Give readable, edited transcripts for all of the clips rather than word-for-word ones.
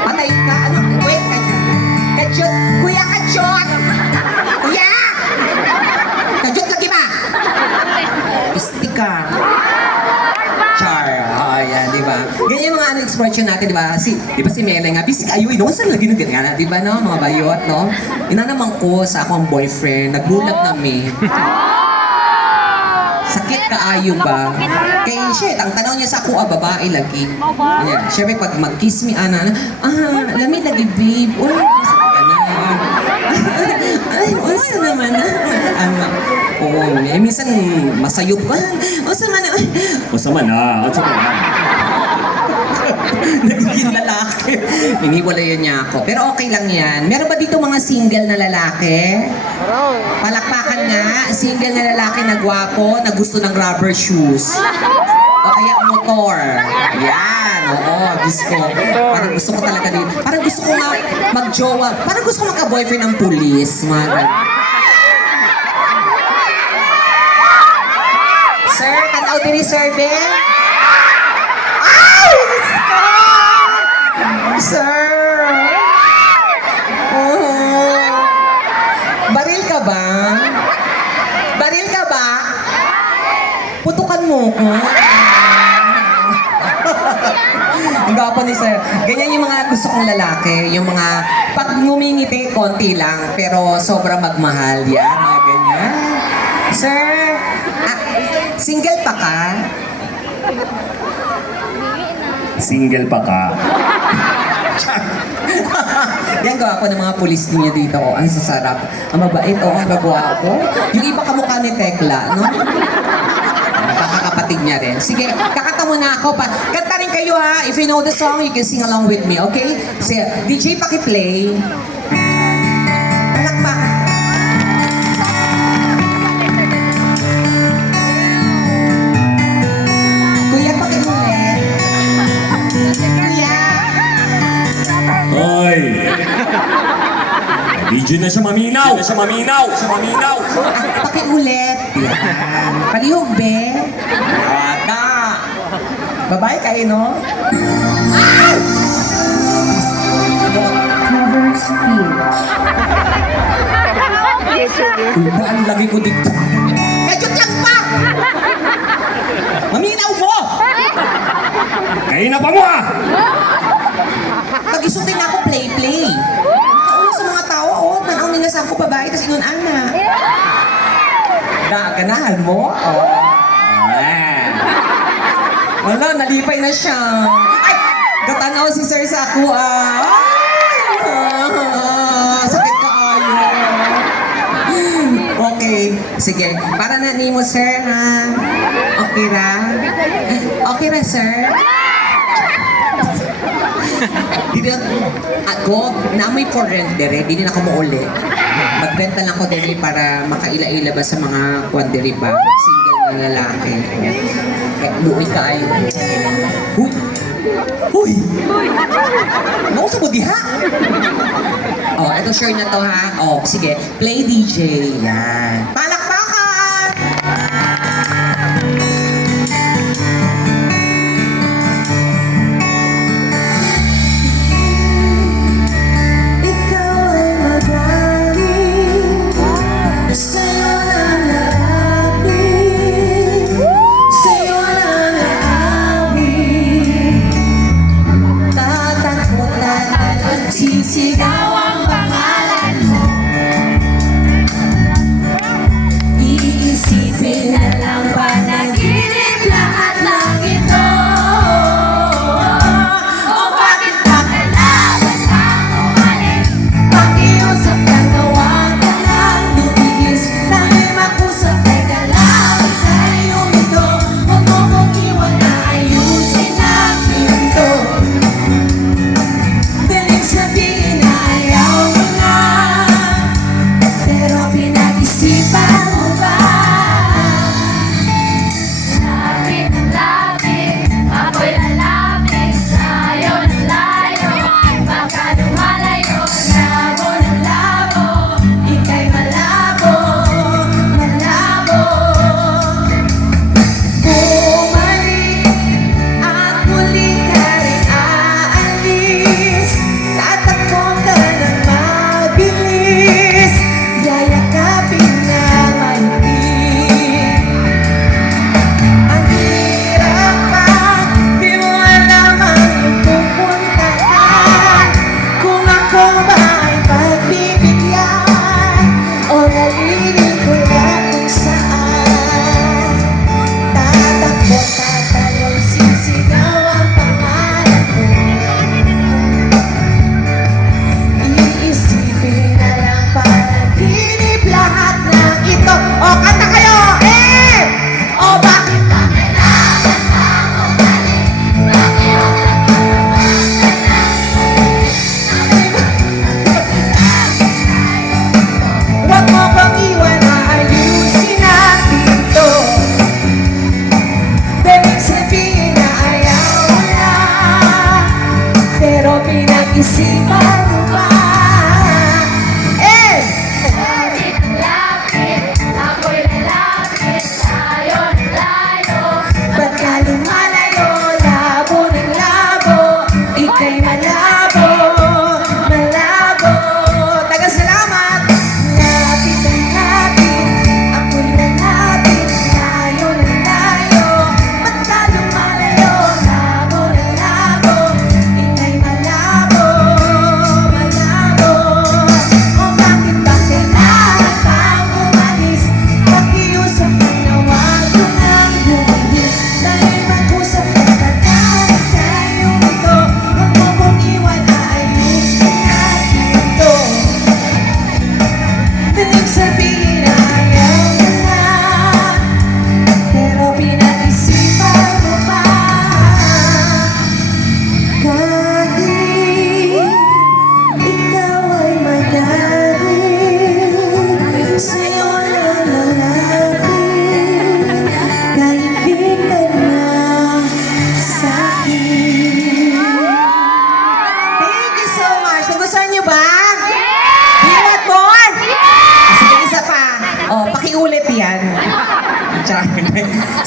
Patay ka? Ano? Wait, Kachot! Kuya Kachot! Kuya! Kachot lagi ba? Pisti ka. Char. Oh, yan, di ba? Ganyan yung mga expression natin, di ba? Di ba si Mele nga, bisik ayo, ino, saan lagi nung ganyan, di ba, no? Mga bayot, no? Ina naman ko sa akong boyfriend, nagbulag namin. Sakit kaayo ba? Kaya shit, ang tanaw niya sa ako, babae lagi. Yeah. Siyempre, pag mag-kiss me, lamig lagi, babe. Uy, masakit ka na. Ay, unsa naman na. Oo, minsan masayop ka. Unsa man na. Unsa man na. Unsa man na. Nagiging lalaki. Iniwalayan niya ako. Pero okay lang yan. Meron ba dito mga single na lalaki? Palakpakan nga. Single na lalaki na gwapo, na gusto ng rubber shoes. O kaya motor. Yan. Oo, gusto. Parang gusto ko talaga din. Parang gusto ko nga mag-jowa. Parang gusto ko magka-boyfriend ng pulis. Mga ganun. Sir, tanaw din ni Sir Ben? Ay! Sir! Baril ka ba? Baril ka ba? Putukan mo ko. Ang gwapo ni Sir. Ganyan yung mga gusto kong lalaki. Yung mga pag ngumingiti, konti lang. Pero sobrang magmahal. Yan, mga ganyan. Sir, single pa ka? Single pa ka? Yan, gawa ko ng mga pulis niya dito. Oh, ang sasarap. Ang mabait, oh, ang gagwapo. Yung iba kamukha ni Tekla, no? Kakakapatid niya rin. Sige, kakanta muna ako pa. Kanta rin kayo, ha? If you know the song, you can sing along with me, okay? Sige, DJ, paki-play. Palakpakan. Kuya, paki-ulit. Kuya. Hoy! DJ na siya maminaw! DJ na siya maminaw! Siya maminaw! Pakiulit. Yan. Palihog, be. Ata. Babae kayo, no? Ay! Cover speech. Kulbaan lagi ko dito. Kajot lang pa! Maminaw mo! Kayo na pa mo ah! Pag-isutin ako, play-play. Nakaulo sa mga tao, oh, tanaw nila sa ako babae, tas inun ana. Ganahan mo? Oh. Wala, nalipay na siya. Ay! Gatanaw si Sir sa ako, ah. Sakit ka ayo. Okay, sige. Para na ni mo, Sir, ha? Okay ra? Okay ra, Sir? Di na ako, namoy for rent dire, di na ako mauli. Magbenta lang ko dire para makaila-ila ba sa mga kwadiri ba? Single na lalaki. Kaya luoy ka ay. Huy! Huy! Nausa mo diha? Oh, eto sure na to ha. Oh, sige. Play DJ. Yan. Palakpakan! Sisigaw ang pangalan mo.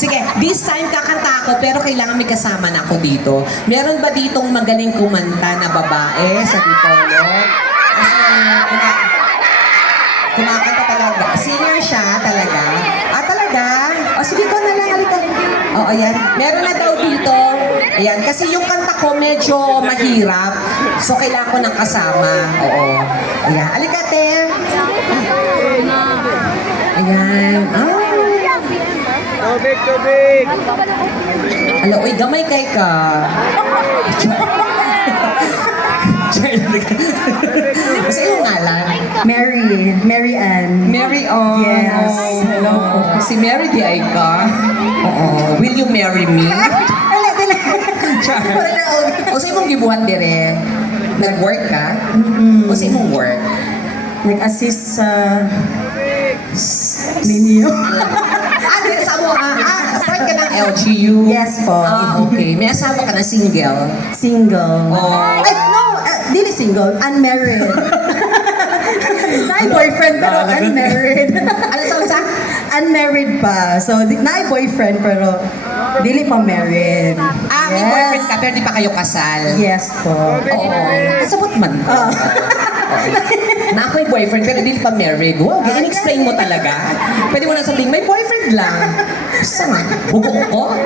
Sige, this time kakanta ako pero kailangan may kasama na ako dito. Meron ba ditong magaling kumanta na babae sa Dipolo? Kumakanta talaga. Singer siya talaga. Ah, talaga? O sige ko na lang. Halika. Oo, ayan. Meron na daw dito. Ayan, kasi yung kanta ko medyo mahirap. So, kailangan ko ng kasama. Oo. Ayan. Halika, te. Ayan. Ah. Tubig! Ala, uy, gamay kay ka. Sa iyong ngalan? Mary Ann. Mary, oh. Yes. Hello. Si Mary di ay ka. Oo. Will you marry me? O sa imong gibuhat dire, nag-work ka? O sa imong work? Nag-assist sa ninyo. Dire sa mo, start ka ng LGU? Yes po. Okay. May asawa ka na single? Single. Oh. Ay, no! Dili single. Unmarried. Na-boyfriend pero unmarried. Ano sa? Unmarried pa. So, na-boyfriend pero dili pa married. Ah, may boyfriend ka pero di pa kayo kasal? Yes po. Oo. Kasabot man ko. Na ako'y boyfriend pero hindi pa married. Wow, in-explain mo talaga. Pwede mo na sabihin, may boyfriend lang. Saan? Bugo ko?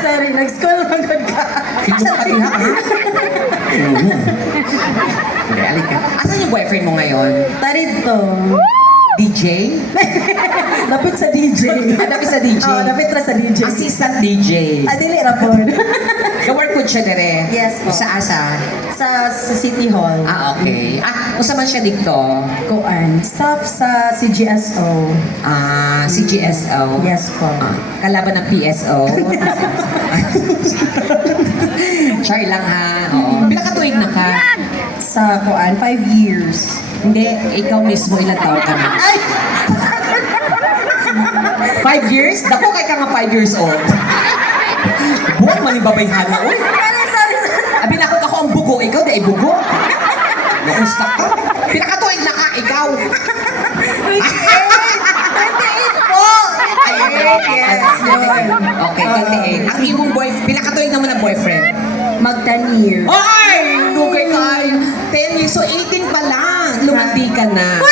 Sorry. Nag-school lang ka. Hindi mo katiha, ha? Hindi, alika. Asan yung boyfriend mo ngayon? Tarito. DJ? Dapit sa DJ. Dapit sa DJ? Oo, dapit ra sa DJ. Assistant DJ. Dili ra po. Ka-work ko siya dire? Yes po. Sa asa? sa City Hall. Ah, okay. Kung man siya dito? Kuan. Staff sa CGSO. CGSO? Yes po. Kalaban ng PSO? Char lang ha. Oo. Pinakatuig na ka? Sa Kuan, 5 years. Hindi, ikaw mismo ilang taon ka na? Ay! 5 years? Dako kay ka nga 5 years old. Buwan man yung babayhana. Uy! Sorry. Abi na ako ang bugo. Ikaw, di ay bugo. Nausta ka. Pinakatuig na ka, ikaw. 28 po! Yes, yun. Okay, 28. Ang imong boyfriend, pinakatuig naman ang boyfriend. Mag 10 years. Ay! Dugay ka. 10 years. So, 18 pa lang. Lumandi ka na.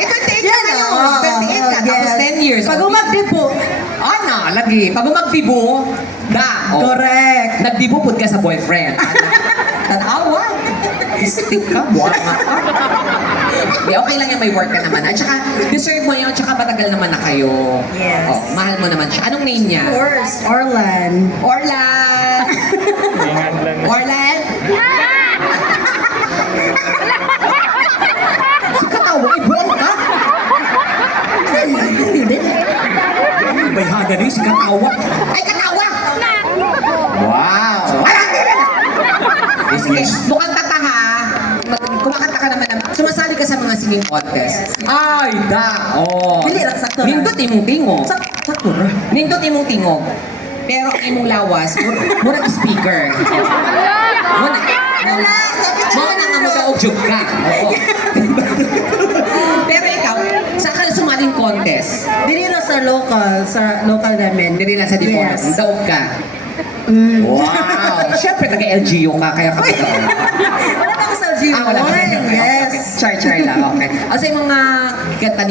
Eh, 28 ka na yun. 28 ka. Tapos 10 years. Pag umagdibo. Na, lagi. Pag umagbibo, Correct. Nagbibupod ka sa boyfriend. Tanawa. Stick ka. Buwan nga ka. Di, okay lang yan, may work ka naman. At saka, deserve mo yun. At saka, matagal naman na kayo. Yes. Oh, mahal mo naman siya. Anong name niya? Of course, Orlan. Orlan! Orlan? Si Katawa, ay buwan ka? May hada rin si Katawa. Ay, Katawa! Wow! Sige, mukhang tata ha. Kumakanta ka naman. Sumasali ka sa mga singing contest. Ay, da! Oh. Dili, sakto na. Nindot imong tingog. Sakto ra. Nindot imong tingog. Pero ang imong lawas, murag speaker. Muna na nga mag-audyog ka. Oo. Pero ikaw, saan ka sumaling contest? Dili na sa local namin. Hindi lang sa Diponas. Yes. Daog ka. Wow! Siyempre, taga-LGU ka, kaya ka mag-daog. Wala pa ako sa LGU. Wala ka. Yes. Char lang, okay. Sa mga kanta